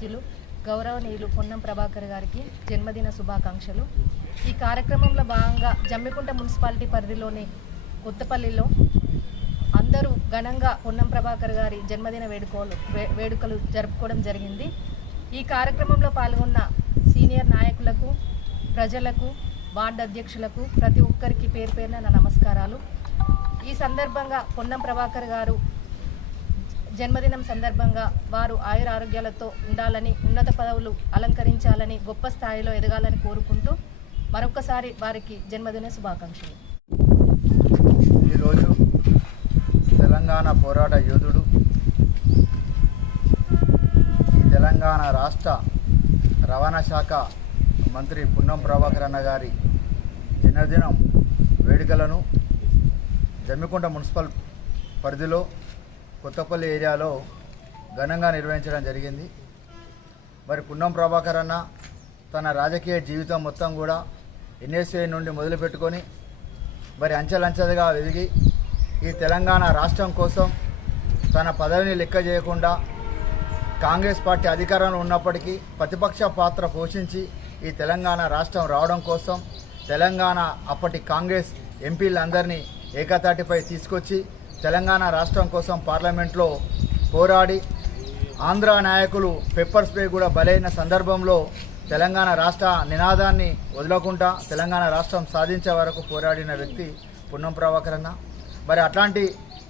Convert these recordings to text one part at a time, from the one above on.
పూజ్యులు గౌరవనీయులు పొన్నం ప్రభాకర్ గారికి జన్మదిన శుభాకాంక్షలు. ఈ కార్యక్రమంలో భాగంగా జమ్మికుంట మున్సిపాలిటీ పరిధిలోని కొత్తపల్లిలో అందరూ ఘనంగా పొన్నం ప్రభాకర్ గారి జన్మదిన వేడుకలు జరుపుకోవడం జరిగింది. ఈ కార్యక్రమంలో పాల్గొన్న సీనియర్ నాయకులకు, ప్రజలకు, వార్డు అధ్యక్షులకు ప్రతి ఒక్కరికి పేరు పేరున నా నమస్కారాలు. ఈ సందర్భంగా పొన్నం ప్రభాకర్ గారు జన్మదినం సందర్భంగా వారు ఆయురారోగ్యాలతో ఉండాలని, ఉన్నత పదవులు అలంకరించాలని, గొప్ప స్థాయిలో ఎదగాలని కోరుకుంటూ మరొకసారి వారికి జన్మదిన శుభాకాంక్షలు. ఈరోజు తెలంగాణ పోరాట యోధుడు, ఈ తెలంగాణ రాష్ట్ర రవాణా శాఖ మంత్రి పొన్నం ప్రభాకర్ అన్న గారి జన్మదినం వేడుకలను జమ్మికుంట మున్సిపల్ పరిధిలో కొత్తపల్లి ఏరియాలో ఘనంగా నిర్వహించడం జరిగింది. మరి పొన్నం ప్రభాకర్ అన్న తన రాజకీయ జీవితం మొత్తం కూడా ఎన్ఎస్ఏ నుండి మొదలుపెట్టుకొని మరి అంచెలంచెలుగా ఎదిగి ఈ తెలంగాణ రాష్ట్రం కోసం తన పదవిని లెక్క చేయకుండా కాంగ్రెస్ పార్టీ అధికారంలో ఉన్నప్పటికీ ప్రతిపక్ష పాత్ర పోషించి ఈ తెలంగాణ రాష్ట్రం రావడం కోసం తెలంగాణ అప్పటి కాంగ్రెస్ ఎంపీలందరినీ ఏకతాటిపై తీసుకొచ్చి తెలంగాణ రాష్ట్రం కోసం పార్లమెంట్లో పోరాడి ఆంధ్ర నాయకులు పెప్పర్ స్ప్రే కూడా బలైన సందర్భంలో తెలంగాణ రాష్ట్ర నినాదాన్ని వదలకుండా తెలంగాణ రాష్ట్రం సాధించే వరకు పోరాడిన వ్యక్తి పొన్నం ప్రభాకర్ అన్న. మరి అట్లాంటి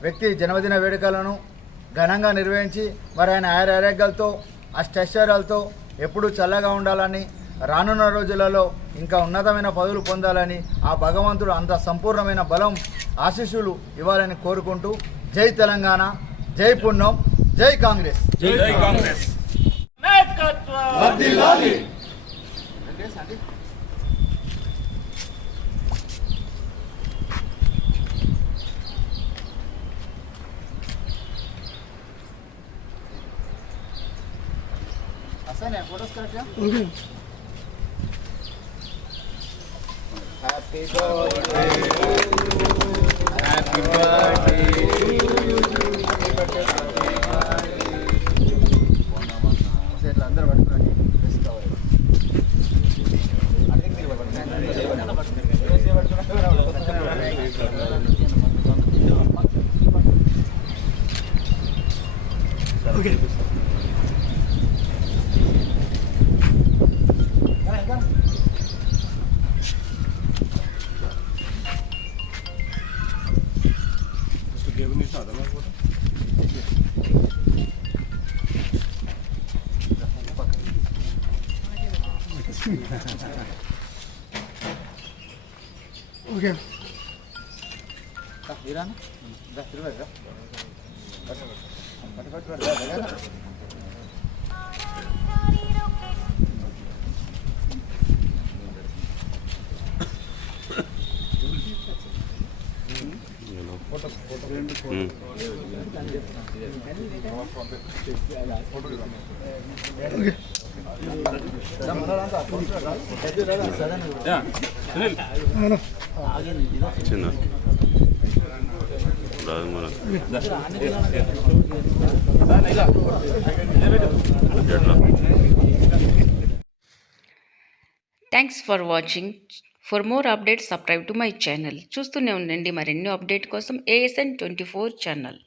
వ్యక్తి జన్మదిన వేడుకలను ఘనంగా నిర్వహించి మరి ఆయన ఆరోగ్యాలతో అష్టైశ్వర్యాలతో ఎప్పుడూ చల్లగా ఉండాలని, రానున్న రోజులలో ఇంకా ఉన్నతమైన పదవులు పొందాలని, ఆ భగవంతుడు అంత సంపూర్ణమైన బలం ఆశీస్సులు ఇవ్వాలని కోరుకుంటూ జై తెలంగాణ, జై పొన్నం, జై కాంగ్రెస్. జై Congress. Photos correct happy birthday happy birthday set अंदर పట్టుకోండి బెస్ట్ కవర్ అడిగి మీరు ఓకే ఓకే ఇరానా దా తిరువగా కట్ దా దగ్గర ఫోటో రెండు photo okay thanks for watching. For more updates subscribe to my channel. చూస్తూనే ఉండండి మరెన్నో అప్డేట్ కోసం ASN 24 ఛానల్.